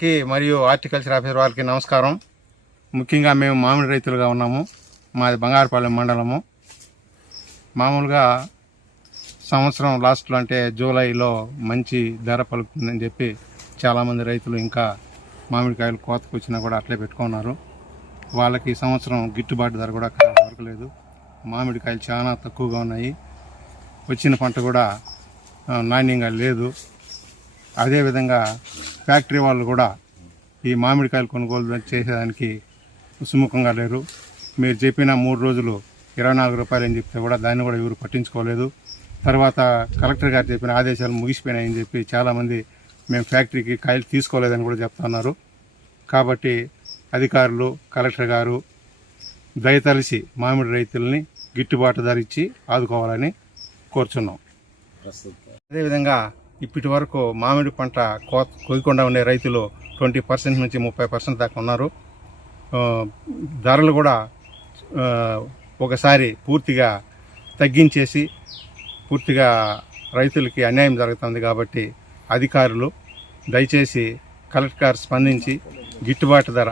గారికి మరియు horticulture officer వారికి నమస్కారం. ముఖ్యంగా మేము మామిడి రైతులుగా ఉన్నాము. మాది బంగారుపాలెం మండలము. మామూలుగా సంవత్సరం లాస్ట్లో అంటే జూలైలో మంచి ధర పలుకుతుందని చెప్పి చాలామంది రైతులు ఇంకా మామిడికాయలు కోతకు వచ్చినా కూడా అట్లే పెట్టుకున్నారు. వాళ్ళకి ఈ సంవత్సరం గిట్టుబాటు ధర కూడా దొరకలేదు. మామిడికాయలు చాలా తక్కువగా ఉన్నాయి. వచ్చిన పంట కూడా నాణ్యంగా లేదు. అదేవిధంగా ఫ్యాక్టరీ వాళ్ళు కూడా ఈ మామిడికాయలు కొనుగోలు చేసేదానికి సుముఖంగా లేరు. మీరు చెప్పిన 3 రోజులు 24 రూపాయలు అని చెప్తే కూడా దాన్ని కూడా ఎవరు పట్టించుకోలేదు. తర్వాత కలెక్టర్ గారు చెప్పిన ఆదేశాలు ముగిసిపోయినాయని చెప్పి చాలామంది మేము ఫ్యాక్టరీకి కాయలు తీసుకోలేదని కూడా చెప్తున్నారు. కాబట్టి అధికారులు, కలెక్టర్ గారు దయతలిసి మామిడి రైతుల్ని గిట్టుబాటు ధర ఇచ్చి ఆదుకోవాలని కోరుచున్నాం. అదేవిధంగా ఇప్పటి వరకు మామిడి పంట కోయకుండా ఉండే రైతులు 20% నుంచి 30% దాకా ఉన్నారు. ధరలు కూడా ఒకసారి పూర్తిగా తగ్గించేసి పూర్తిగా రైతులకి అన్యాయం జరుగుతుంది. కాబట్టి అధికారులు దయచేసి కలెక్టర్ గారు స్పందించి గిట్టుబాటు ధర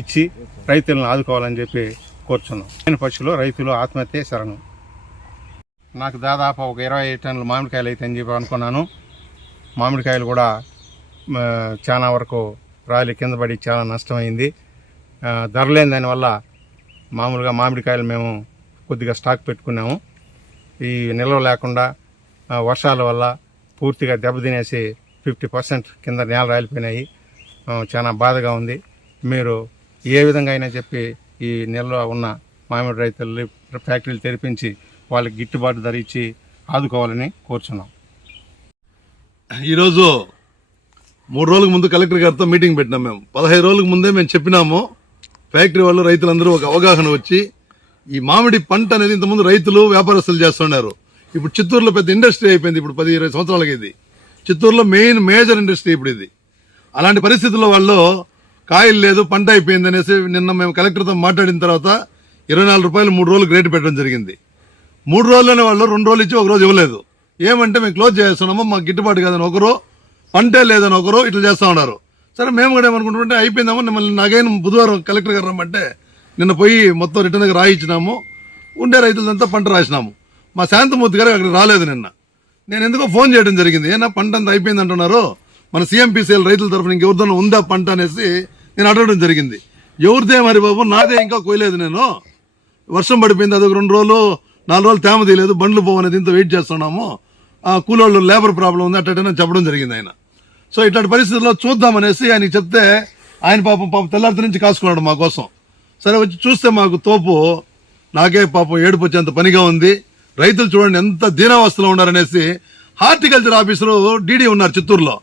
ఇచ్చి రైతులను ఆదుకోవాలని చెప్పి కోరుచున్నాం. పక్షులు రైతులు ఆత్మహత్య శరణం. నాకు దాదాపు ఒక 25 టన్నుల మామిడికాయలు అయితే అని చెప్పి అనుకున్నాను. మామిడికాయలు కూడా చాలా వరకు రాలి కింద పడి చాలా నష్టమైంది. ధర లేని దానివల్ల మామూలుగా మామిడికాయలు మేము కొద్దిగా స్టాక్ పెట్టుకున్నాము. ఈ నిల్వ లేకుండా వర్షాల వల్ల పూర్తిగా దెబ్బతినేసి 50% కింద నేల రాలిపోయినాయి. చాలా బాధగా ఉంది. మీరు ఏ విధంగా అయినా చెప్పి ఈ నిల్వ ఉన్న మామిడి రైతులు ఫ్యాక్టరీలు తెరిపించి వాళ్ళకి గిట్టుబాటు ధర ఇచ్చి ఆదుకోవాలని కోరుచున్నాం. ఈరోజు 3 రోజుల ముందు కలెక్టర్ గారితో మీటింగ్ పెట్టినాం. మేము 15 రోజులకు ముందే మేము చెప్పినాము. ఫ్యాక్టరీ వాళ్ళు రైతులందరూ ఒక అవగాహన వచ్చి ఈ మామిడి పంట అనేది ఇంతకుముందు రైతులు వ్యాపారస్తులు చేస్తున్నారు. ఇప్పుడు చిత్తూరులో పెద్ద ఇండస్ట్రీ అయిపోయింది. ఇప్పుడు 10-20 సంవత్సరాలకి ఇది చిత్తూరులో మేజర్ ఇండస్ట్రీ ఇప్పుడు ఇది. అలాంటి పరిస్థితుల్లో వాళ్ళు కాయలు లేదు, పంట అయిపోయింది అనేసి నిన్న మేము కలెక్టర్తో మాట్లాడిన తర్వాత 24 రూపాయలు 3 రోజులకు రేటు పెట్టడం జరిగింది. 3 రోజుల్లోనే వాళ్ళు 2 రోజులు ఇచ్చి 1 రోజు ఇవ్వలేదు. ఏమంటే మేము క్లోజ్ చేస్తున్నాము, మాకు గిట్టుబాటు కాదని ఒకరు, పంటే లేదని ఒకరు ఇట్లా చేస్తూ ఉన్నారు. సరే మేము కూడా ఏమనుకుంటుంటే అయిపోయిందాము. మళ్ళీ నాగైనా బుధవారం కలెక్టర్ గారు రమ్మంటే నిన్న పోయి మొత్తం రిటర్న్గా రాయించినాము. ఉండే రైతులంతా పంట రాసినాము. మా శాంతమూర్తి గారు అక్కడ రాలేదు. నిన్న నేను ఎందుకో ఫోన్ చేయడం జరిగింది. ఏనా పంట అంతా అయిపోయింది అంటున్నారు, మన CMPCL రైతుల తరఫున ఇంకెవరితో ఉందా పంట అనేసి నేను అడగడం జరిగింది. ఎవరిదే మరి బాబు, నాదే ఇంకా కోయలేదు. నేను వర్షం పడిపోయింది, అదొక 2 రోజులు 4 రోజులు తేమ తీయలేదు, బండ్లు పోవనేది ఇంత వెయిట్ చేస్తున్నాము, కూలోళ్ళు లేబర్ ప్రాబ్లం ఉంది అట్టనే చెప్పడం జరిగింది ఆయన. సో ఇట్లాంటి పరిస్థితుల్లో చూద్దామనేసి ఆయనకి చెప్తే ఆయన పాపం తెల్లారి నుంచి కాసుకున్నాడు మా కోసం. సరే వచ్చి చూస్తే మాకు తోపు, నాకే పాపం ఏడుపు వచ్చేంత పనిగా ఉంది. రైతులు చూడండి ఎంత దీనావస్థలో ఉన్నారనేసి హార్టికల్చర్ ఆఫీసరు డీడీ ఉన్నారు చిత్తూరులో.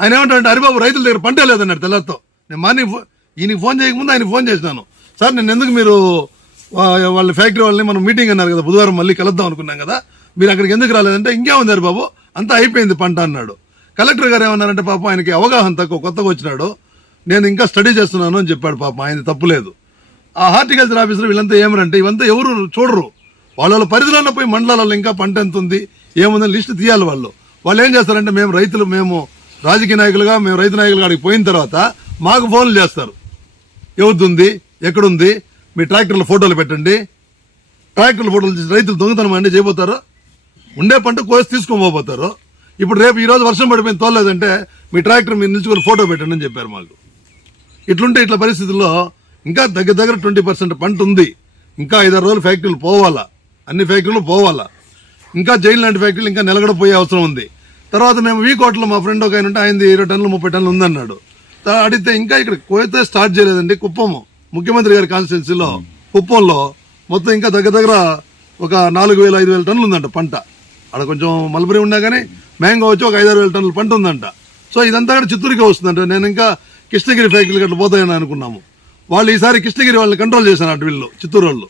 ఆయన ఏమంటారంటే హరిబాబు రైతుల దగ్గర పంటే లేదన్నాడు తెల్లారితో. నేను మార్నింగ్ ఈయనకి ఫోన్ చేయకముందు ఆయన ఫోన్ చేసినాను. సార్ నేను ఎందుకు మీరు వాళ్ళ ఫ్యాక్టరీ వాళ్ళని మనం మీటింగ్ అన్నారు కదా, బుధవారం మళ్ళీ కలుద్దాం అనుకున్నాం కదా, మీరు అక్కడికి ఎందుకు రాలేదంటే ఇంకేముంది హరిబాబు అంతా అయిపోయింది పంట అన్నాడు. కలెక్టర్ గారు ఏమన్నారంటే పాపం ఆయనకి అవగాహన తక్కువ, కొత్తగా వచ్చినాడు, నేను ఇంకా స్టడీ చేస్తున్నాను అని చెప్పాడు. పాపం ఆయన తప్పులేదు. ఆ హార్టికల్చర్ ఆఫీసర్ వీళ్ళంతా ఏమనంటే ఇవంతా ఎవరు చూడరు, వాళ్ళ పరిధిలోనే పోయి మండలాలలో ఇంకా పంట ఎంత ఉంది ఏముందని లిస్టు తీయాలి. వాళ్ళు ఏం చేస్తారంటే మేము రాజకీయ నాయకులుగా మేము రైతు నాయకులుగా అక్కడికి పోయిన తర్వాత మాకు ఫోన్లు చేస్తారు, ఎవరిది ఎక్కడుంది, మీ ట్రాక్టర్ల ఫోటోలు పెట్టండి. ట్రాక్టర్ల ఫోటోలు చేసి రైతులు దొంగతనం అండి చేయబోతారు, ఉండే పంట కోసి తీసుకొని పోతారు. ఇప్పుడు రేపు ఈరోజు వర్షం పడిపోయింది తోలేదంటే మీ ట్రాక్టర్ మీరు నిల్చుకొని ఫోటో పెట్టండి అని చెప్పారు మాకు. ఇట్లుంటే ఇట్లా పరిస్థితుల్లో ఇంకా దగ్గర 20% పంట ఉంది. ఇంకా 5-6 రోజులు ఫ్యాక్టరీలు పోవాలా, అన్ని ఫ్యాక్టరీలు పోవాలా. ఇంకా జైలు లాంటి ఫ్యాక్టరీలు ఇంకా నిలగడపోయే అవసరం ఉంది. తర్వాత మేము వీకోట్లో మా ఫ్రెండ్ ఒక ఆయన ఉంటే ఆయనది 20 టన్నులు 30 టన్నులు ఉందన్నాడు. అడిగితే ఇంకా ఇక్కడ కోయితే స్టార్ట్ చేయలేదండి. కుప్పము ముఖ్యమంత్రి గారి కాన్స్టిట్యున్సీలో కుప్పంలో మొత్తం ఇంకా దగ్గర ఒక 4,000-5,000 టన్నులు ఉందంట పంట. అక్కడ కొంచెం మల్బరీ ఉన్నా కానీ మ్యాంగో వచ్చి ఒక 5-6 టన్నుల పంట ఉందంట. సో ఇదంతా కూడా చిత్తూరుకే వస్తుందంట. నేను ఇంకా కృష్ణగిరి ఫ్యాక్టరీకి అట్లా పోతాయని అనుకున్నాము. వాళ్ళు ఈసారి కృష్ణగిరి వాళ్ళని కంట్రోల్ చేశాను అటు వీళ్ళు చిత్తూరు వాళ్ళు.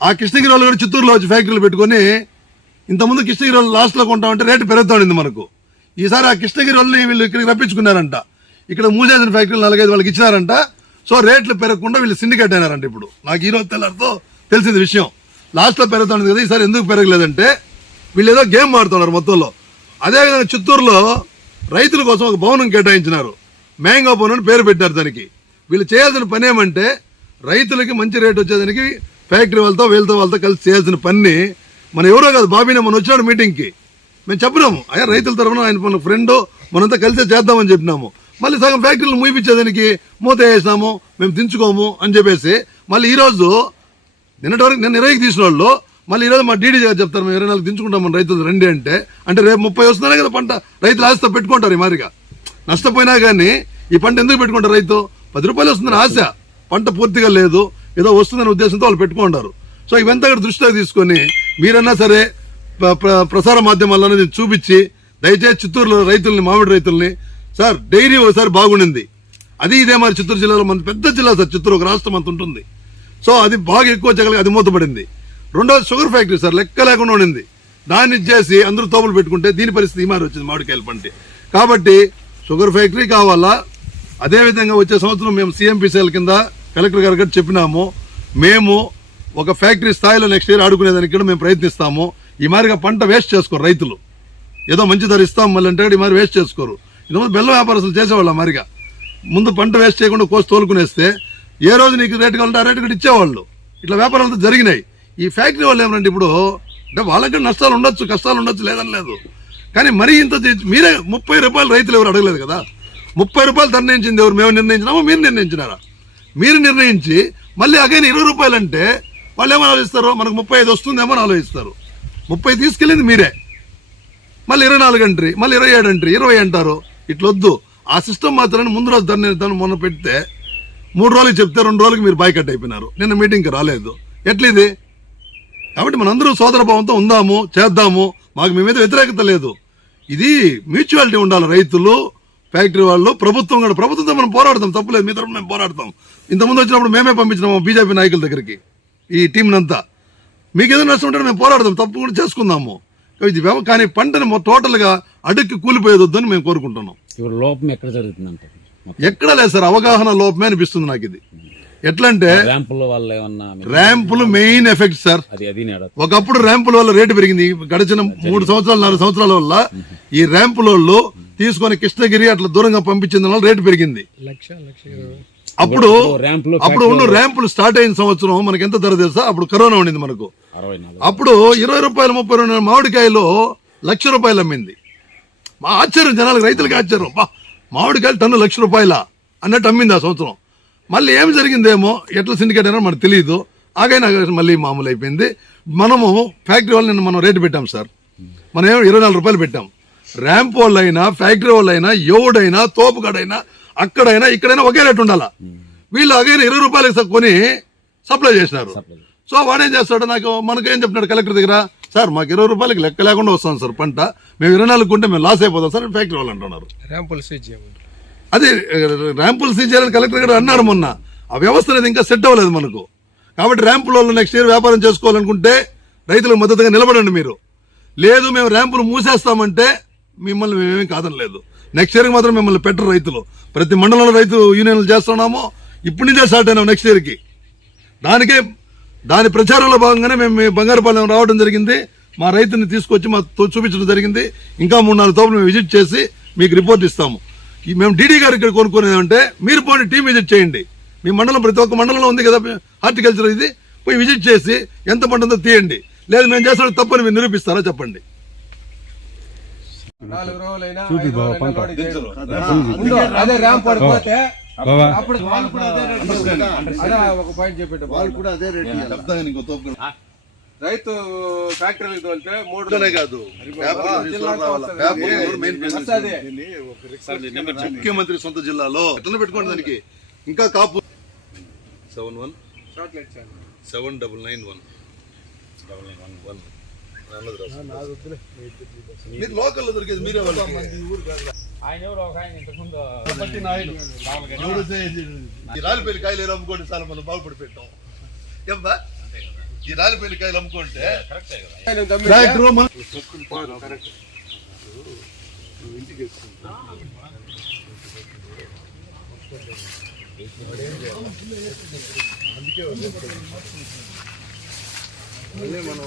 ఆ కృష్ణగిరి వాళ్ళు కూడా చిత్తూరులో వచ్చి ఫ్యాక్టరీలు పెట్టుకొని ఇంతకుముందు కృష్ణగిరి వాళ్ళు లాస్ట్లో కొంటామంటే రేటు పెరుగుతూ ఉండింది మనకు. ఈసారి ఆ కృష్ణగిరి వాళ్ళని వీళ్ళు ఇక్కడికి రప్పించుకున్నారంట. ఇక్కడ మూసేసిన ఫ్యాక్టరీలు 4-5 వాళ్ళకి ఇచ్చినారంట. సో రేట్లు పెరగకుండా వీళ్ళు సిండికేట్ అయినారంట. ఇప్పుడు నాకు ఈరోజు తెల్లారితో తెలిసింది విషయం. లాస్ట్లో పెరుగుతుంది కదా, ఈసారి ఎందుకు పెరగలేదంటే వీళ్ళు ఏదో గేమ్ ఆడుతున్నారు మొత్తంలో. అదేవిధంగా చిత్తూరులో రైతుల కోసం ఒక భవనం కేటాయించినారు. మ్యాంగో పౌన్ అని పేరు పెట్టారు దానికి. వీళ్ళు చేయాల్సిన పని ఏమంటే రైతులకి మంచి రేటు వచ్చేదానికి ఫ్యాక్టరీ వాళ్ళతో కలిసి చేయాల్సిన పని మన ఎవరో కాదు బాబీనే మనం వచ్చినాడు మీటింగ్కి. మేము చెప్పినాము అయ్యా రైతుల తరఫున ఆయన మన ఫ్రెండ్ మనంతా కలిసే చేద్దామని చెప్పినాము. మళ్ళీ సగం ఫ్యాక్టరీలు మూయిపించేదానికి మూత వేసినాము, మేము దించుకోము అని చెప్పేసి మళ్ళీ ఈరోజు నిన్నటి వరకు నిన్న 20కి తీసిన వాళ్ళు మళ్ళీ ఈరోజు మా డీడీ గారు చెప్తారు మేము 24 దించుకుంటాం మన రైతులు రండి అంటే రేపు 30 వస్తున్నానే కదా పంట. రైతులు ఆశతో పెట్టుకుంటారు. ఈ మాదిరిగా నష్టపోయినా కానీ ఈ పంట ఎందుకు పెట్టుకుంటారు? రైతు 10 రూపాయలు వస్తుందని ఆశ, పంట పూర్తిగా లేదు, ఏదో వస్తుందనే ఉద్దేశంతో వాళ్ళు పెట్టుకుంటారు. సో ఇవంతా కూడా దృష్టిలోకి తీసుకొని మీరన్నా సరే ప్రసార మాధ్యమాల్లో చూపించి దయచేసి చిత్తూరులో రైతుల్ని, మామిడి రైతుల్ని సార్ డైరీ ఒకసారి బాగుండింది. అది ఇదే మరి చిత్తూరు జిల్లాలో మన పెద్ద జిల్లా సార్, చిత్తూరు ఒక రాష్ట్రం అంత ఉంటుంది. సో అది బాగా ఎక్కువ చెగలకి అది మూతపడింది. రెండోది షుగర్ ఫ్యాక్టరీ సార్ లెక్క లేకుండా ఉండింది. దాన్ని ఇచ్చేసి అందరూ తోపులు పెట్టుకుంటే దీని పరిస్థితి ఈ మారి వచ్చింది మామిడికాయల పంట. కాబట్టి షుగర్ ఫ్యాక్టరీ కావాలా. అదేవిధంగా వచ్చే సంవత్సరం మేము CMPCL కింద కలెక్టర్ గారు చెప్పినాము, మేము ఒక ఫ్యాక్టరీ స్థాయిలో నెక్స్ట్ ఇయర్ ఆడుకునేదానికి కూడా మేము ప్రయత్నిస్తాము. ఈ మాదిరిగా పంట వేస్ట్ చేసుకోరు రైతులు. ఏదో మంచి ధర ఇస్తాం మళ్ళీ అంటే ఈ మాదిరి వేస్ట్ చేసుకోరు. ఇంతకుముందు బెల్లం వ్యాపారస్తులు చేసేవాళ్ళు ఆ మాదిరిగా ముందు పంట వేస్ట్ చేయకుండా కోసి తోలుకునేస్తే ఏ రోజు నీకు రేటు కావాలంటే ఆ రేటు కూడా ఇచ్చేవాళ్ళు. ఇట్లా వ్యాపారాలతో జరిగినాయి. ఈ ఫ్యాక్టరీ వాళ్ళు ఏమనంటే ఇప్పుడు అంటే వాళ్ళకి నష్టాలు ఉండొచ్చు, కష్టాలు ఉండొచ్చు, లేదని లేదు. కానీ మరీ ఇంత మీరే 30 రూపాయలు రైతులు ఎవరు అడగలేదు కదా. 30 రూపాయలు నిర్ణయించింది ఎవరు? మేము నిర్ణయించినామో మీరు నిర్ణయించినారా? మీరు నిర్ణయించి మళ్ళీ అగైన్ 20 రూపాయలు అంటే వాళ్ళు ఏమని ఆలోచిస్తారు? మనకు 35 వస్తుందేమో అని ఆలోచిస్తారు. 30 తీసుకెళ్ళింది మీరే, మళ్ళీ 24 అంటారు, మళ్ళీ 27 అంటారు, 20 అంటారు. ఇట్లొద్దు. ఆ సిస్టమ్ మాత్రం ముందు రోజు ధర నిర్ధారణ మొన్న పెడితే 3 రోజులకి చెప్తే 2 రోజులకి మీరు బాయ్కట్ అయిపోయినారు. నిన్న మీటింగ్కి రాలేదు. ఎట్లిది? కాబట్టి మనందరూ సోదర భావంతో ఉందాము, చేద్దాము. మాకు మీ మీద వ్యతిరేకత లేదు. ఇది మ్యూచువాలిటీ ఉండాలి. రైతులు, ఫ్యాక్టరీ వాళ్ళు, ప్రభుత్వం కూడా. ప్రభుత్వంతో మనం పోరాడతాం, తప్పులేదు. మీ తరఫున మేము పోరాడతాం. ఇంతకుముందు వచ్చినప్పుడు మేమే పంపించినాము బీజేపీ నాయకుల దగ్గరికి ఈ టీంనంతా. మీకు ఏదైనా నష్టం ఉంటే మేము పోరాడతాం, తప్పు కూడా చేసుకుందాము. ఇది కానీ పంటని టోటల్ గా అడుక్కి కూలిపోయేదొద్దని మేము కోరుకుంటున్నాం. ఇప్పుడు లోపం ఎక్కడ జరుగుతుందంటే ఎక్కడ లేదు సార్, అవగాహన లోపమే అనిపిస్తుంది నాకు. ఇది ఎట్లంటే ర్యాంపులు మెయిన్ ఎఫెక్ట్ సార్. ఒకప్పుడు ర్యాంపుల వల్ల రేటు పెరిగింది. గడిచిన 3 సంవత్సరాలు 4 సంవత్సరాల వల్ల ఈ ర్యాంపులలో తీసుకొని కృష్ణగిరి అట్లా దూరంగా పంపించిన వల్ల రేటు పెరిగింది. అప్పుడు ఉండు ర్యాంపులు స్టార్ట్ అయిన సంవత్సరం మనకి ఎంత ధర తెలుసా? అప్పుడు కరోనా ఉండింది మనకు. అప్పుడు 20 రూపాయలు 30 రూపాయలు మామిడికాయలు 1,00,000 రూపాయలు అమ్మింది. మా ఆశ్చర్యం, జనాలకు రైతులకి ఆశ్చర్యం. మామిడికాయలు టన్ను 1,00,000 రూపాయల అన్నట్టు అమ్మింది ఆ సంవత్సరం. మళ్ళీ ఏం జరిగిందేమో, ఎట్లా సిండికేట్ అయినా మనకు తెలియదు. ఆగైనా మళ్ళీ మామూలు అయిపోయింది. మనము ఫ్యాక్టరీ వాళ్ళని మనం రేటు పెట్టాం సార్. మనం 24 రూపాయలు పెట్టాం. ర్యాంప్ వాళ్ళు అయినా, ఫ్యాక్టరీ వాళ్ళు అయినా, ఎవడైనా, తోపుగాడైనా, అక్కడైనా ఇక్కడైనా ఒకే రేటు ఉండాలా. వీళ్ళు అగైనా 20 రూపాయలకి కొని సప్లై చేసినారు. సో వాడేం చేస్తాడు? మనకేం చెప్తున్నాడు కలెక్టర్ దగ్గర? సార్ మాకు 20 రూపాయలకి లెక్క లేకుండా వస్తాం సార్ పంట, మేము 24 కొంటే మేము లాస్ అయిపోతాం సార్ ఫ్యాక్టరీ వాళ్ళు అంటున్నారు. అదే ర్యాంపులు సీజ్ చేయాలని కలెక్టర్ గారు అన్నాడు మొన్న. ఆ వ్యవస్థ అనేది ఇంకా సెట్ అవ్వలేదు మనకు. కాబట్టి ర్యాంపుల వాళ్ళు నెక్స్ట్ ఇయర్ వ్యాపారం చేసుకోవాలనుకుంటే రైతులకు మద్దతుగా నిలబడండి మీరు. లేదు మేము ర్యాంపులు మూసేస్తామంటే మిమ్మల్ని మేమేం కాదనలేదు. నెక్స్ట్ ఇయర్కి మాత్రం మిమ్మల్ని పెట్టరు రైతులు. ప్రతి మండలంలో రైతు యూనియన్లు చేస్తున్నాము. ఇప్పటి నుంచే స్టార్ట్ అయినాం నెక్స్ట్ ఇయర్కి. దాని ప్రచారంలో భాగంగానే మేము బంగారుపాలెం రావడం జరిగింది. మా రైతుని తీసుకొచ్చి చూపించడం జరిగింది. ఇంకా 3-4 తోపులు మేము విజిట్ చేసి మీకు రిపోర్ట్ ఇస్తాము. మేము డీడీ గారు ఇక్కడ కొనుక్కునేది అంటే మీరు పోయి టీం విజిట్ చేయండి. మీ మండలం ప్రతి ఒక్క మండలంలో ఉంది కదా హార్టికల్చర్, ఇది పోయి విజిట్ చేసి ఎంత పంట ఉందో తీయండి. లేదు మేము చేసిన తప్పని మీరు నిరూపిస్తారా చెప్పండి. అదే ర్యాంప్ పడిపోతే అప్పుడు ఒక పాయింట్ చెప్పేట వాళ్ళు కూడా అదే రేట్. రైతు ఫ్యాక్టరీకి తోలితే 3 కాదు, ముఖ్యమంత్రి సొంత జిల్లాలో ఎట్లా పెట్టుకోండి దానికి. ఇంకా కాపు 717991 మీరు లోకల్లో దొరికేది మీరే. ఈ రాలిపోయిన కాయలు ఏదో అమ్ముకోండి చాలా మనం బాగుపడి పెట్టాం. ఏమ్మా ఈ రాలిపోయిన కాయలు అమ్ముకుంటే మనం